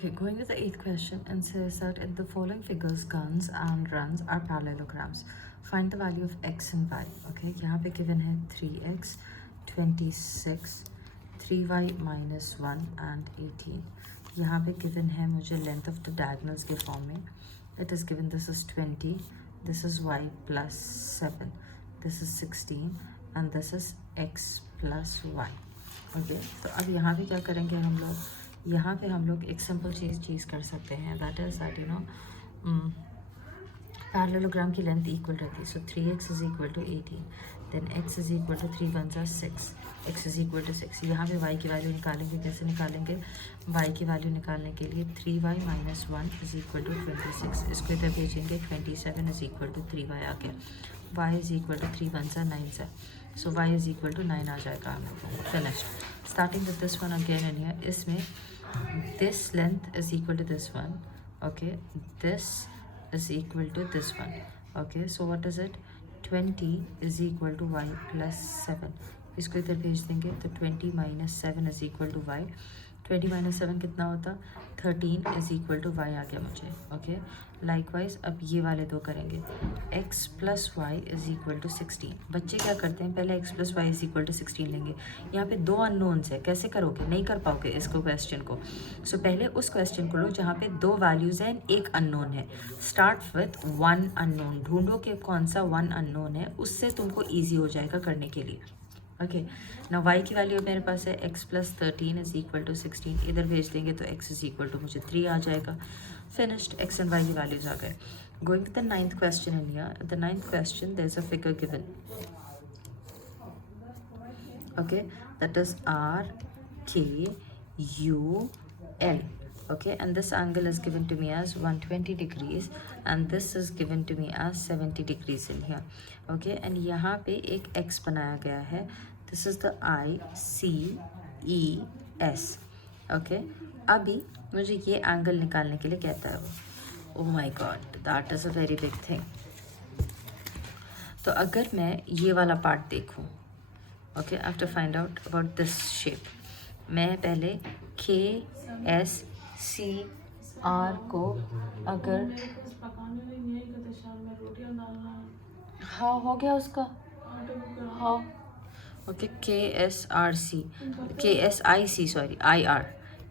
Okay, going to the eighth question and says that in the following figures, guns and runs are parallelograms. Find the value of x and y. Okay, यहाँ पे given है 3x, 26, 3y minus 1 and 18. यहाँ पे given है मुझे length of the diagonals के form में. It is given this is 20, this is y plus 7, this is 16 and this is x plus y. Okay, तो अब यहाँ पे क्या करेंगे हम लोग? यहाँ पे हम लोग एक सिंपल चीज़ कर सकते हैं, दैट इज़ दैट पैरेललोग्राम की लेंथ इक्वल रहती है. So 3x is equal to 18, then x is equal to 3 1 6, x is equal to 6. यहाँ पे y की वैल्यू निकालेंगे. कैसे निकालेंगे? y की वैल्यू निकालने के लिए 3y minus 1 is equal to 26. इसको इधर भेजेंगे. 27 इज इक्वल टू 3y आ गया. y इज इक्वल टू 3 1 9 है. सो y इज इक्वल टू 9 आ जाएगा हम लोगों को. Finished. Starting with this one again in here. इसमें this length is equal to this one. Okay, this is equal to this one. Okay, so what is it? 20 is equal to y plus 7. इसको इधर भेज देंगे तो 20 minus 7 is equal to y. 20 minus 7 कितना होता? 13 is equal to y आ गया मुझे. Okay, likewise अब ये वाले दो करेंगे. x plus y is equal to 16. बच्चे क्या करते हैं? पहले x plus y is equal to 16 लेंगे. यहाँ पे दो अननोन्स है. कैसे करोगे? नहीं कर पाओगे इसको क्वेश्चन को. सो पहले उस क्वेश्चन को लो जहाँ पे दो वैल्यूज़ हैं, एक अननोन है. Start with one unknown. ढूंढो कि कौन सा वन अननोन है, उससे तुमको ईजी हो जाएगा करने के लिए. ओके, ना y की वैल्यू मेरे पास है x plus 13 is equal to 16. इधर भेज देंगे तो x इज इक्वल टू मुझे 3 आ जाएगा. फिनिश्ड. x एंड y की वैल्यूज आ गए. Going to the ninth question in here. The ninth question there is a figure given. Okay, that is r k u l. Okay, and this angle is given to me as 120 degrees and this is given to me as 70 degrees in here. Okay, and यहाँ पे एक x बनाया गया है. This is the ICES. Okay, अभी मुझे ये angle निकालने के लिए कहता है वो. Oh my God, that is a very big thing. तो अगर मैं ये वाला पार्ट देखूँ, okay, I have to find out about this shape. मैं पहले KS CR को अगर हाँ हो गया उसका. हाँ okay. KSRC KSIC sorry IR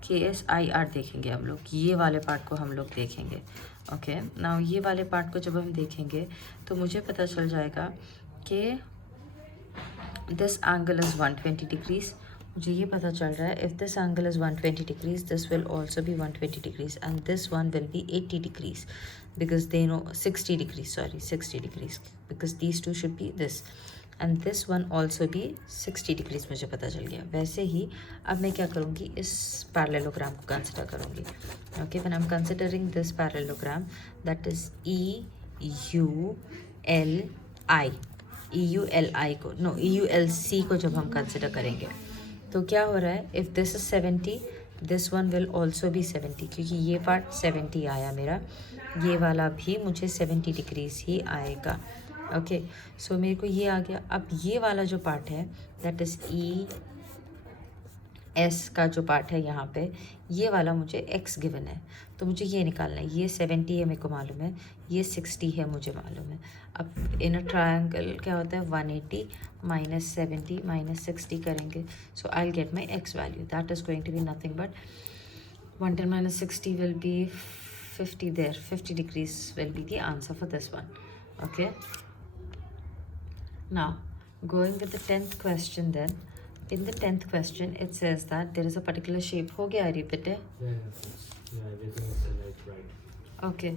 KSIR देखेंगे हम लोग. ये वाले पार्ट को हम लोग देखेंगे. ओके, नाउ ये वाले पार्ट को जब हम देखेंगे तो मुझे पता चल जाएगा कि दिस एंगल इज़ 120 डिग्रीज. मुझे ये पता चल रहा है if this angle is 120 degrees this will also be 120 degrees and this one will be 80 degrees because they know 60 degrees sorry 60 degrees because these two should be this and this one also be 60 degrees. मुझे पता चल गया. वैसे ही अब मैं क्या करूँगी? इस पैरेललोग्राम को कंसिडर करूँगी. Okay, when I am considering this parallelogram that is EULI को नो EULC को जब हम कंसिडर करेंगे तो क्या हो रहा है? If this is 70 this one will also be 70 क्योंकि ये पार्ट 70 आया मेरा. ये वाला भी मुझे 70 डिग्रीज ही आएगा. ओके, सो मेरे को ये आ गया. अब ये वाला जो पार्ट है दैट इज़ ES का जो पार्ट है यहाँ पे, ये वाला मुझे x गिवन है तो मुझे ये निकालना है. ये 70 है मेरे को मालूम है, ये 60 है मुझे मालूम है. अब इन अ ट्रायंगल क्या होता है? 180 माइनस 70 माइनस 60 करेंगे. So I will get my x value. That is going to be nothing but 110 minus 60 will be 50 there. 50 degrees will be the answer for this one. Okay, now going with the 10th question then. In the 10th question, it says that there is a particular shape. हो गया repeat है? Yeah, everything is like right. Okay.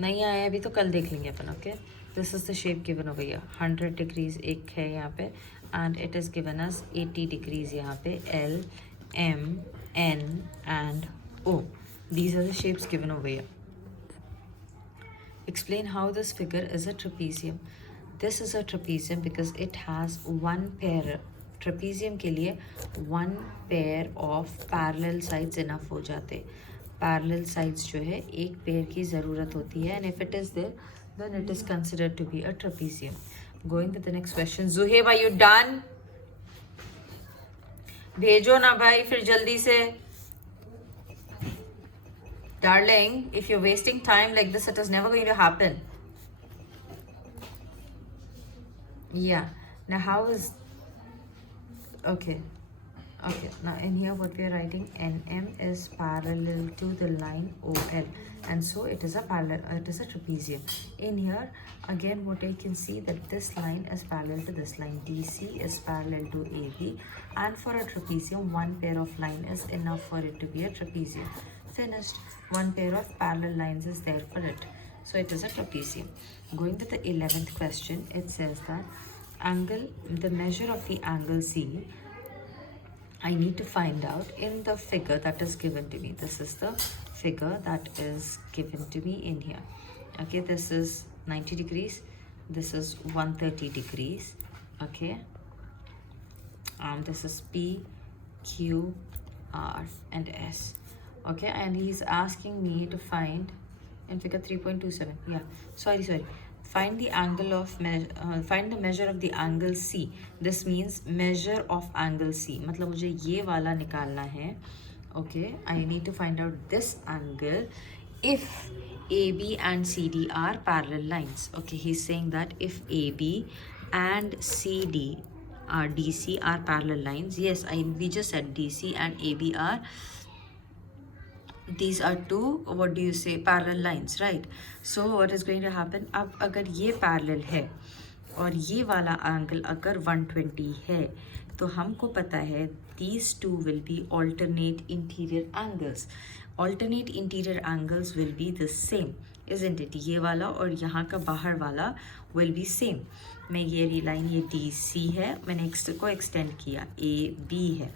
नहीं आया अभी तो कल देख लेंगे अपन. Okay. This is the shape given over here. 100 degrees एक है यहाँ पे and it is given as 80 degrees यहाँ पे. L, M, N and O. These are the shapes given over here. Explain how this figure is a trapezium. This is a trapezium because it has one pair. Trapezium के लिए one pair of parallel sides enough हो जाते. Parallel sides जो है एक pair की ज़रूरत होती है and if it is there then it is considered to be a trapezium. Going with the next question. Zuhaib are you done? भेजो ना भाई फिर जल्दी से. Darling, if you're wasting time like this, it is never going to happen. Yeah. Now how is... Okay. Okay, now in here what we are writing, NM is parallel to the line OL, and so it is a parallel, it is a trapezium. In here again what I can see that this line is parallel to this line, DC is parallel to AB, and for a trapezium one pair of line is enough for it to be a trapezium. Finished. One pair of parallel lines is there for it, so it is a trapezium. Going to the 11th question, it says that the measure of the angle C I need to find out in the figure that is given to me. This is the figure that is given to me in here. Okay, this is 90 degrees. This is 130 degrees. Okay. This is P, Q, R, and S. Okay, and he's asking me to find in figure 3.27. Yeah, sorry. Find the angle of find the measure of the angle C. This means measure of angle C. मतलब मुझे ये वाला निकालना है. Okay, I need to find out this angle if AB and CD are parallel lines. Okay, he's saying that if AB and CD are DC are parallel lines. Yes, we just said DC and AB are, these are two, what do you say, parallel lines, right? So what is going to happen, अब अगर ये parallel है और ये वाला angle अगर 120 है, तो हमको पता है these two will be alternate interior angles. Alternate interior angles will be the same, isn't it? ये वाला और यहाँ का बाहर वाला will be same. मैं ये line ये DC है, मैंने x को extend किया, AB है.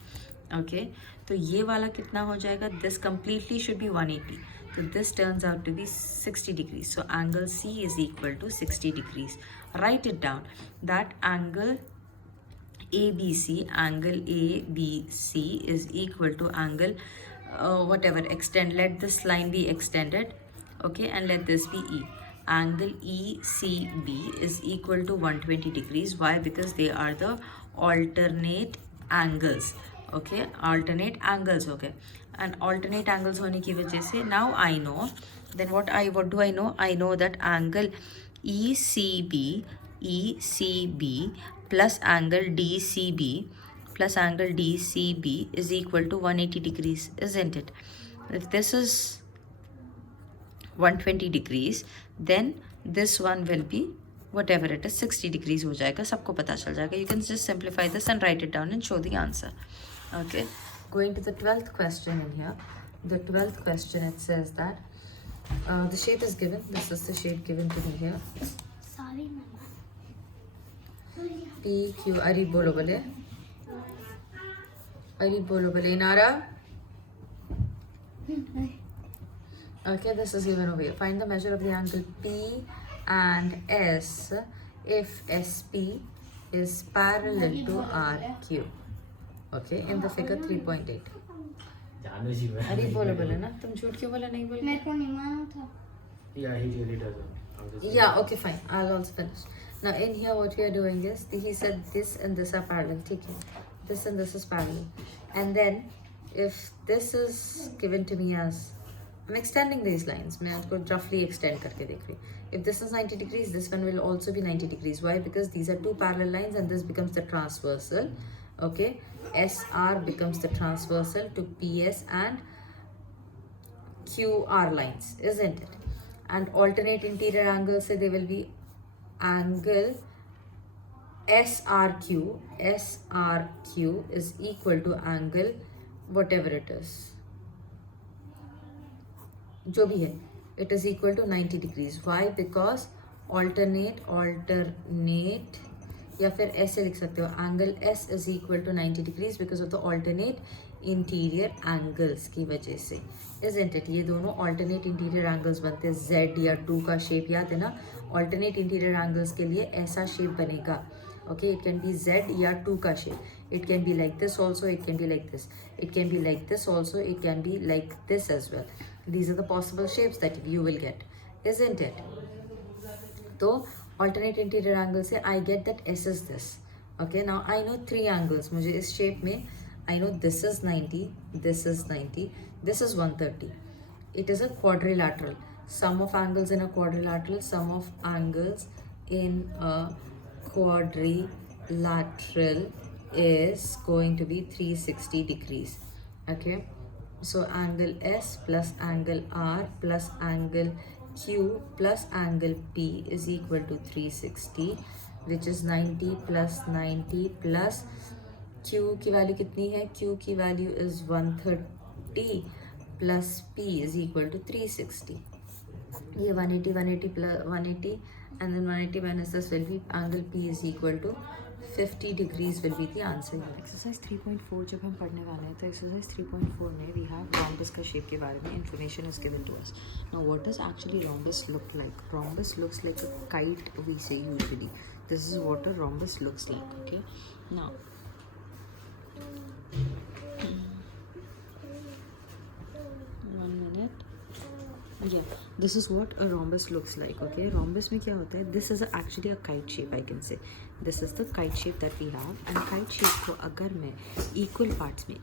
Okay, तो ये वाला कितना हो जाएगा? This completely should be 180. So this turns out to be 60 degrees. So angle C is equal to 60 degrees. Write it down. That angle ABC, angle ABC is equal to angle whatever, extend. Let this line be extended. Okay, and let this be E. Angle ECB is equal to 120 degrees. Why? Because they are the alternate angles. Okay, alternate angles हो गए, and alternate angles होने की वजह से now I know, then what do I know? I know that angle ECB plus angle DCB is equal to 180 degrees, isn't it? If this is 120 degrees, then this one will be whatever it is, 60 degrees हो जाएगा, सबको पता चल जाएगा. You can just simplify this and write it down and show the answer. Okay, going to the 12th question in here. The 12th question, it says that the shape is given. This is the shape given to me here. Sorry, Mama. P, Q, Ari bolo bole, Inara. Okay, this is given over here. Find the measure of the angle P and S if SP is parallel to RQ. Okay, in the figure 3.8. अरे बोले ना, तुम झूठ क्यों बोला? नहीं बोले. मेरे को नहीं माना था. Yeah, he really doesn't. Yeah, okay, fine. I'll also finish. Now in here what we are doing is, he said this and this are parallel. ठीक है. This and this is parallel. And then if this is given to me as, I'm extending these lines. मैं उसको roughly extend करके देख रही हूँ. If this is 90 degrees, this one will also be 90 degrees. Why? Because these are two parallel lines and this becomes the transversal. Okay, SR becomes the transversal to PS and QR lines, isn't it? And alternate interior angles, say they will be angle SRQ is equal to angle whatever it is, जो भी है, it is equal to 90 degrees. Why? Because alternate या फिर ऐसे लिख सकते हो, angle S is equal to 90 degrees because of the alternate interior angles की वजह से, isn't it? ये दोनों alternate interior angles बनते हैं. Z या 2 का shape याद है ना? alternate interior angles के लिए ऐसा shape बनेगा. Okay, it can be Z या 2 का shape. It can be like this also, it can be like this. It can be like this also, it can be like this as well. These are the possible shapes that you will get, isn't it? So alternate interior angle से I get that S is this. Okay, now I know 3 angles. मुझे इस shape में I know this is 90, this is 90, this is 130. it is a quadrilateral. Sum of angles in a quadrilateral, sum of angles in a quadrilateral is going to be 360 degrees. Okay, so angle S plus angle R plus angle Q plus angle P is equal to 360, which is 90 plus 90 plus Q की value कितनी है? Q की value is 130 plus P is equal to 360. ये 180 180 plus 180 and then 180 minus this will be angle P is equal to 50 degrees will be the answer. Exercise 3.4 जब हम पढ़ने वाले हैं तो exercise 3.4 में we have rhombus का shape के बारे में information is given to us. Now what does actually rhombus look like? Rhombus looks like a kite, we say usually. This is what a rhombus looks like. Okay, now one minute. Yeah, this is what a rhombus looks like. Okay, rhombus में क्या होता है? This is actually a kite shape, I can say. This is the kite shape that we have. And kite shape को अगर मैं equal parts में,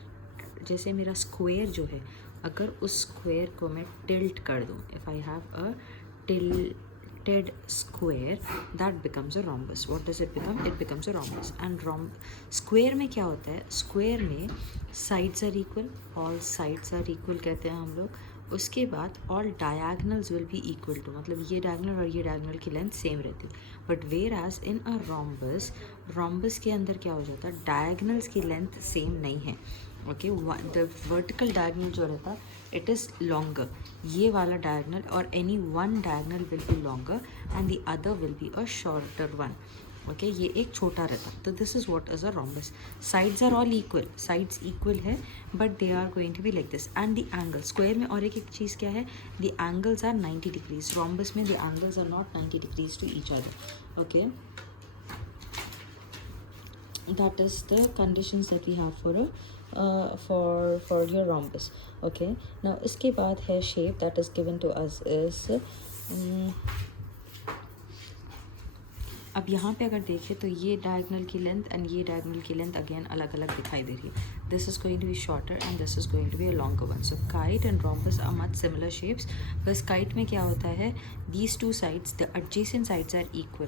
जैसे मेरा square जो है, अगर उस square को मैं tilt कर दूँ, if I have a tilted square, that becomes a rhombus. What does it become? It becomes a rhombus. And square में क्या होता है? Square में sides are equal, all sides are equal कहते हैं हम लोग. उसके बाद all diagonals will be equal to, मतलब ये डायगनल और ये डायगनल की लेंथ सेम रहती है. But whereas in a rhombus, rhombus के अंदर क्या हो जाता है? डायगनल्स की लेंथ सेम नहीं है. ओके, द वर्टिकल डायगनल जो रहता है इट इज़ लॉन्गर. ये वाला डायगनल और any one diagonal will be longer and the other will be a shorter one. Okay, ये एक छोटा रहता. तो this is what is a rhombus. Sides are all equal, sides equal है but they are going to be like this. And the angle square में और एक चीज़ क्या है? The angles are 90 degrees. Rhombus में the angles are not 90 degrees to each other. Okay, that is the conditions that we have for a for your rhombus. Okay, now इसके बाद है shape that is given to us is अब यहाँ पे अगर देखें तो ये डायगनल की लेंथ एंड ये डायगनल की लेंथ अगेन अलग अलग दिखाई दे रही है. This is going to be shorter and this is going to be a longer one. So kite and rhombus are much similar shapes. बस काइट में क्या होता है? These two sides, the adjacent sides are equal.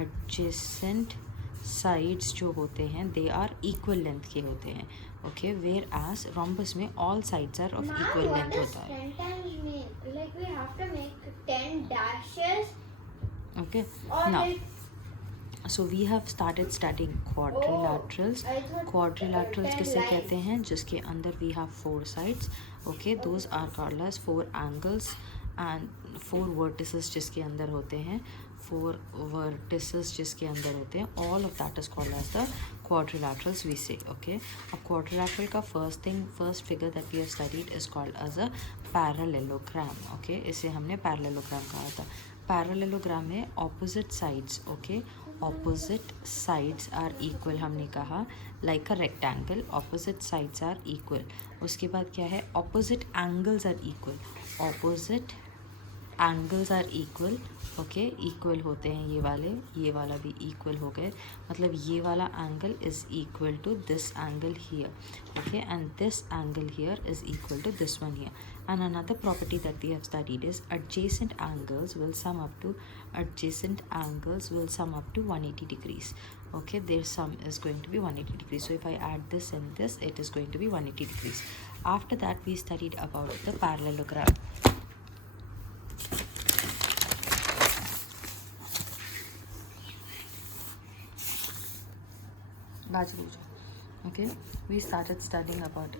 Adjacent sides जो होते हैं they are equal length के होते हैं. ओके, वेयर एज रोम्बस में all sides are of equal length होता है. Okay, now so we have started studying quadrilaterals. Quadrilaterals किसे कहते हैं? जिसके अंदर we have four sides. Okay, those are called as four angles and four vertices जिसके अंदर होते हैं. Four vertices जिसके अंदर होते हैं. All of that is called as the quadrilaterals we say. Okay, a quadrilateral का first figure that we have studied is called as a parallelogram. Okay, इसे हमने parallelogram कहा था. Parallelogram में opposite sides. Okay, opposite sides are equal हमने कहा, like a rectangle opposite sides are equal. उसके बाद क्या है? opposite angles are equal. opposite angles are equal. Okay, equal होते हैं ये वाला भी इक्वल हो गए. मतलब ये वाला angle is equal to this angle here. Okay, and this angle here is equal to this one here. And another property that we have studied is adjacent angles will sum up to 180 degrees. Okay, their sum is going to be 180 degrees. So if I add this and this, it is going to be 180 degrees. After that, we studied about the parallelogram. Okay, we started studying about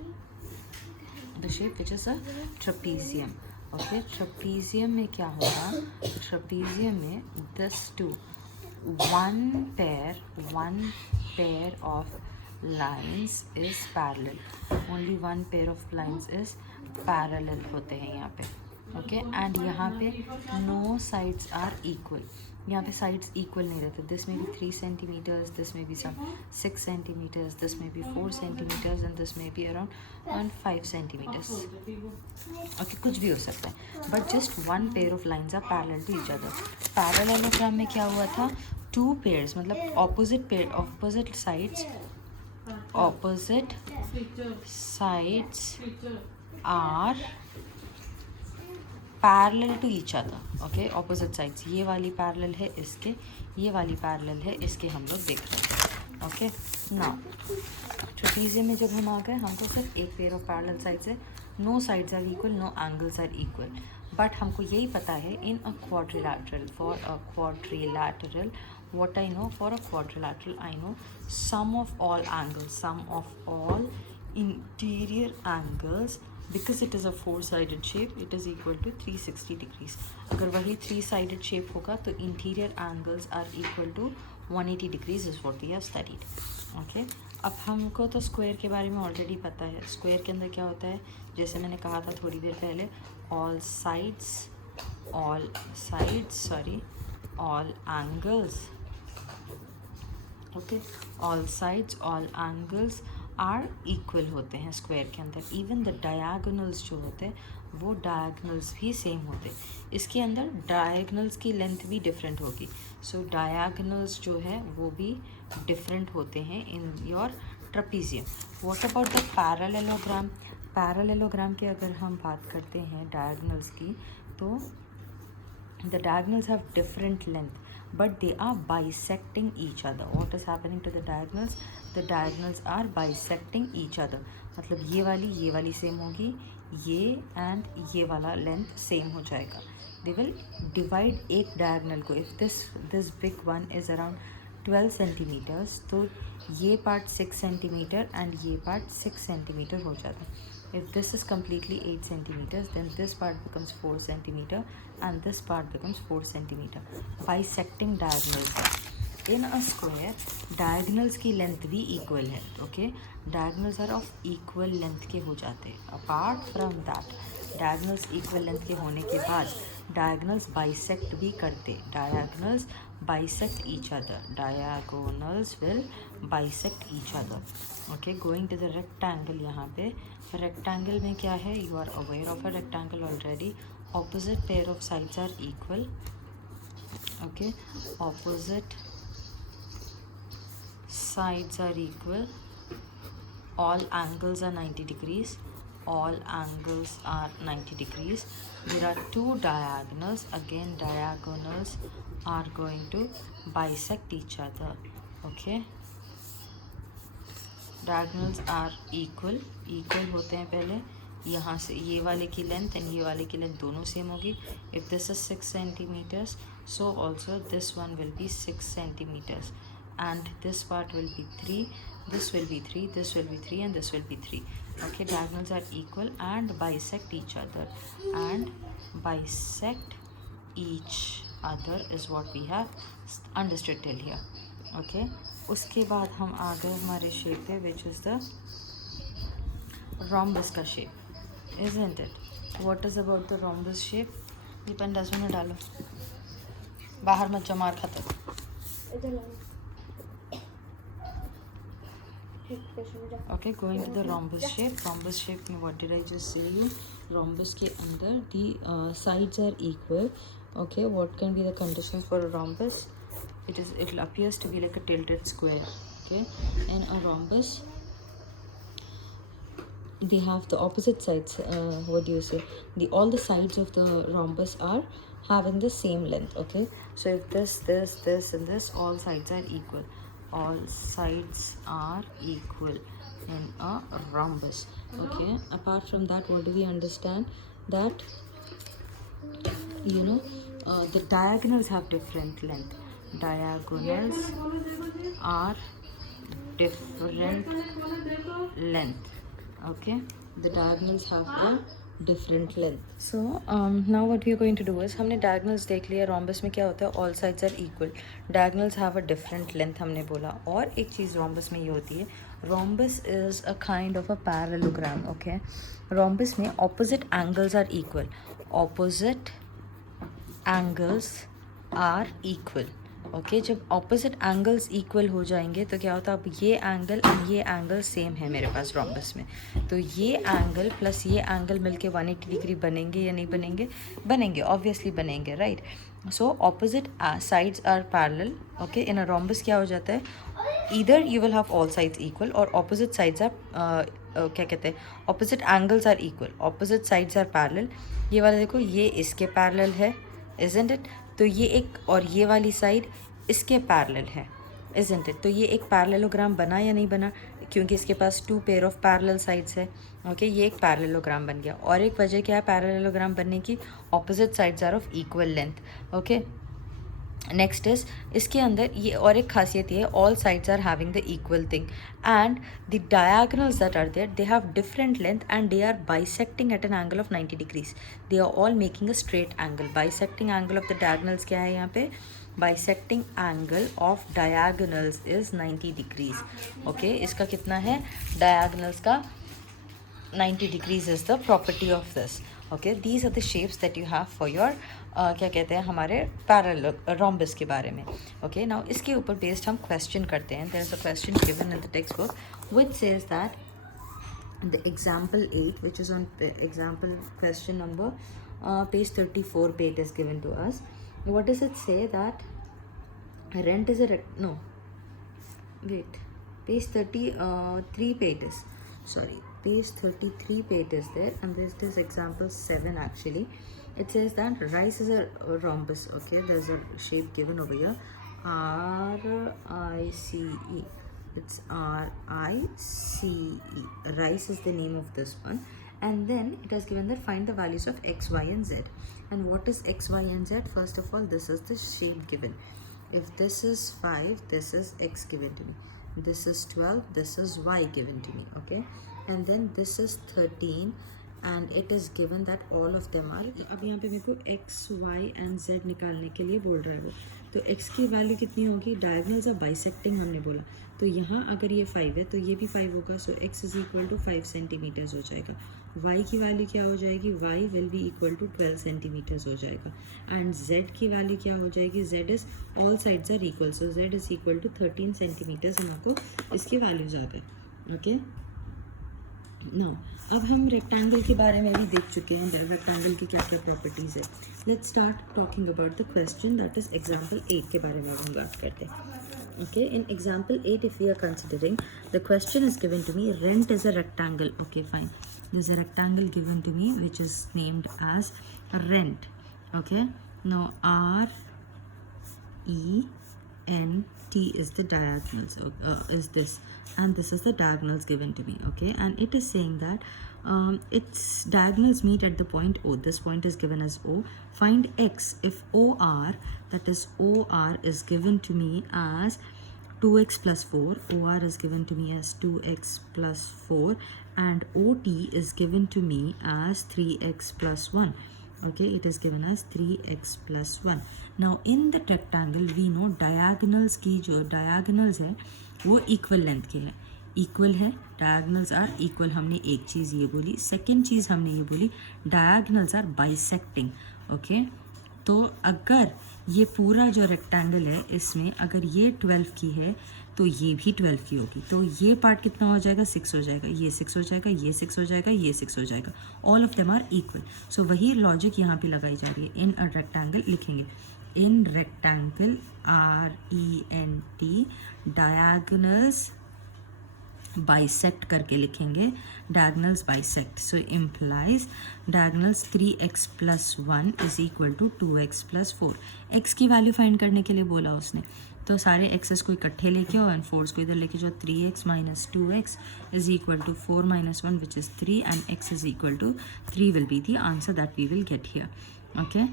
the shape which is a trapezium. Okay, trapezium में क्या होगा? trapezium में this two, one pair of lines is parallel. Only one pair of lines is parallel होते हैं यहाँ पे. Okay, and यहाँ पे no sides are equal. यहाँ पे साइड्स इक्वल नहीं रहते. दिस में भी 3 centimeters, दिस में भी सम 6 centimeters, दिस में भी 4 centimeters एंड दिस में भी अराउंड 5 centimeters. ओके, कुछ भी हो सकता है but just one pair of lines are parallel to each other. Parallelogram में क्या हुआ था? 2 पेयर्स, मतलब opposite sides are parallel to each other, okay, opposite sides. ये वाली पैरेलल है इसके, ये वाली पैरेलल है इसके, हम लोग देख रहे हैं। ओके, नाउ ट्रेपीजियम में जब हम आ गए, हमको सिर्फ एक पेयर ऑफ पैरेलल साइड्स है, no sides are equal, no angles are equal, but हमको यही पता है in a quadrilateral, for a quadrilateral, what I know for a quadrilateral, I know sum of all angles, sum of all interior angles, because it is a four-sided shape, it is equal to 360 degrees. अगर वही three-sided shape होगा तो interior angles are equal to 180 degrees is what we have studied. Okay, अब हमको तो square के बारे में ऑलरेडी पता है। स्क्वायर के अंदर क्या होता है, जैसे मैंने कहा था थोड़ी देर पहले, all angles, okay, all sides all angles are equal होते हैं स्क्वायर के अंदर। इवन द डायगोनल्स जो होते हैं वो डायगोनल्स भी सेम होते हैं। इसके अंदर डायगोनल्स की लेंथ भी डिफरेंट होगी, सो डायगोनल्स जो है वो भी डिफरेंट होते हैं in your trapezium. What about the parallelogram? Parallelogram की अगर हम बात करते हैं डायगोनल्स की, तो the diagonals have different length but they are bisecting each other. What is happening to the diagonals? The diagonals are bisecting each other. मतलब ये वाली सेम होगी, ये एंड ये वाला लेंथ सेम हो जाएगा। They will divide एक diagonal को, if this big one is around 12 centimeters, तो ये पार्ट 6 centimeter एंड ये पार्ट 6 centimeter हो जाता है। If this is completely 8 centimeters, then this part becomes 4 centimeter and this part becomes 4 centimeter. Bisecting diagonals. In a square, diagonals की length भी equal है, okay? Diagonals are of equal length के हो जाते हैं। Apart from that, diagonals equal length के होने के बाद diagonals bisect भी करते, diagonals bisect each other, diagonals will bisect each other. Okay, going to the rectangle, यहाँ पे rectangle में क्या है, you are aware of a rectangle already. Opposite pair of sides are equal. Okay, opposite sides are equal, all angles are 90 degrees, all angles are 90 degrees. There are two diagonals, again diagonals are going to bisect each other. Okay, diagonals are equal होते हैं पहले, यहाँ से ये वाले की length and ये वाले की लेंथ दोनों सेम होगी। If this is 6 centimeters, so also this one will be 6 centimeters and this part will be 3, this will be 3, this will be 3 and this will be 3. Okay, diagonals are equal and bisect each other, and bisect each other is what we have understood till here. Okay, उसके बाद हम आ गए हमारे shape पे, which is the rhombus का shape, isn't it? What is about the rhombus shape? ये pen dustbin में डालो, बाहर मत जाओ, मार खाता। Okay, going to the rhombus shape. Rhombus shape में what did I just say you? Rhombus के अंदर the sides are equal. Okay, what can be the conditions for a rhombus? It appears to be like a tilted square. Okay, in a rhombus they have the opposite sides. What do you say? All the sides of the rhombus are having the same length. Okay, so if this and this, all sides are equal. All sides are equal in a rhombus. Okay, apart from that, what do we understand? That the diagonals have different length. Diagonals are different length. Okay, the diagonals have a different length. So now what we are going to do is, हमने diagonals देख लिया। rhombus में क्या होता है, all sides are equal, diagonals have a different length हमने बोला। और एक चीज़ rhombus में ये होती है, rhombus is a kind of a parallelogram. Okay, rhombus में opposite angles are equal, opposite angles are equal. Okay, जब ऑपोजिट एंगल्स इक्वल हो जाएंगे तो क्या होता है, अब ये एंगल एंड ये एंगल सेम है मेरे पास रोम्बस में, तो ये एंगल प्लस ये एंगल मिलके 180 डिग्री बनेंगे या नहीं बनेंगे? बनेंगे, ऑब्वियसली बनेंगे, right. So opposite sides are parallel. Okay, in a rhombus क्या हो जाता है, either you will have all sides equal or opposite sides are क्या कहते हैं, opposite angles are equal, opposite sides are parallel. ये वाला देखो, ये इसके parallel है, isn't it? तो ये एक, और ये वाली साइड इसके parallel है, isn't it? तो ये एक पैरेललोग्राम बना या नहीं बना, क्योंकि इसके पास 2 पेयर ऑफ पैरेलल साइड्स है. ओके, ये एक पैरेललोग्राम बन गया. और एक वजह क्या है पैरेललोग्राम बनने की, opposite sides are of equal length. Okay, next is, इसके अंदर ये और एक खासियत ये है, all sides are having the equal thing and the diagonals that are there they have different length and they are bisecting at an angle of 90 degrees. They are all making a straight angle. Bisecting angle of the diagonals क्या है यहाँ पे, bisecting angle of diagonals is 90 degrees. Okay, इसका कितना है, diagonals का 90 degrees is the property of this. Okay, these are the shapes that you have for your क्या कहते हैं हमारे पैरेलल रोम्बस के बारे में. ओके, नाउ इसके ऊपर बेस्ड हम क्वेश्चन करते हैं. There is a question given in the text book which says that the example 8, which is on example question number page 34 पे it is given to us. What does it say? That rent is a no wait, page 33 पे it is, sorry, page 33 पे it is there, and this is example 7 actually. It says that rice is a rhombus. Okay, there's a shape given over here, RICE. It's RICE. Rice is the name of this one, and then it has given that find the values of x, y and z. And what is x, y and z? First of all, this is the shape given. If this is 5, this is x given to me. This is 12, this is y given to me. Okay, and then this is 13 and it is given that all of them are. अब यहाँ पे मेरे को x, y and z निकालने के लिए बोल रहा है वो. तो x की वैल्यू कितनी होगी, डायगोनल्स ऑफ बाइसेक्टिंग हमने बोला, तो यहाँ अगर ये 5 है तो ये भी 5 होगा. So x is equal to 5 centimetres हो जाएगा. y की वैल्यू क्या हो जाएगी, y will be equal to 12 centimetres हो जाएगा. एंड z की वैल्यू क्या हो जाएगी, z is all sides are equal, so z is equal to 13 centimetres. हमको इसकी वैल्यूज आ गए. ओके, नो अब हम रेक्टेंगल के बारे में भी देख चुके हैं, रेक्टेंगल की क्या क्या प्रॉपर्टीज़ है. Let's start talking about the question that is example 8 के बारे में हम बात करते हैं. Okay, in example 8, if we are considering, the question is given to me, rent is a rectangle. Okay, fine. There's a rectangle given to me which is named as rent. Okay, now RENT is the diagonals, is this, and this is the diagonals given to me. Okay, and it is saying that its diagonals meet at the point O. This point is given as O. Find x if OR, that is OR is given to me as 2x plus 4. OR is given to me as 2x plus 4 and OT is given to me as 3x plus 1. Okay, it is given as 3x plus 1. Now in the rectangle we know diagonals की जो diagonals है वो equal length के हैं, equal है, diagonals are equal. हमने एक चीज़ ये बोली. सेकेंड चीज़ हमने ये बोली, डायगोनल्स आर बाइसेक्टिंग. ओके, तो अगर ये पूरा जो रेक्टेंगल है इसमें अगर ये 12 की है तो ये भी 12 की होगी. तो ये पार्ट कितना हो जाएगा, 6 हो जाएगा, ये 6 हो जाएगा, ये 6 हो जाएगा, ये 6 हो जाएगा. All of them are equal. So वही लॉजिक यहाँ पे लगाई जा रही है. इन अ रेक्टेंगल लिखेंगे, in rectangle RENT diagonals bisect करके लिखेंगे, diagonals bisect. So implies diagonals 3x plus 1 is equal to 2x plus 4. x की वैल्यू फाइंड करने के लिए बोला उसने, तो सारे एक्सेस को इकट्ठे लेके आओ एंड फोर्स को इधर लेके जाओ. 3x minus 2x is equal to 4 minus 1 which is 3 and x is equal to 3 will be the answer that we will get here. Okay,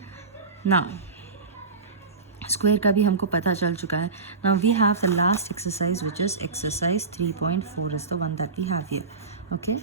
now square का भी हमको पता चल चुका है. Now we have the last exercise which is exercise 3.4 is the one that we have here. Okay,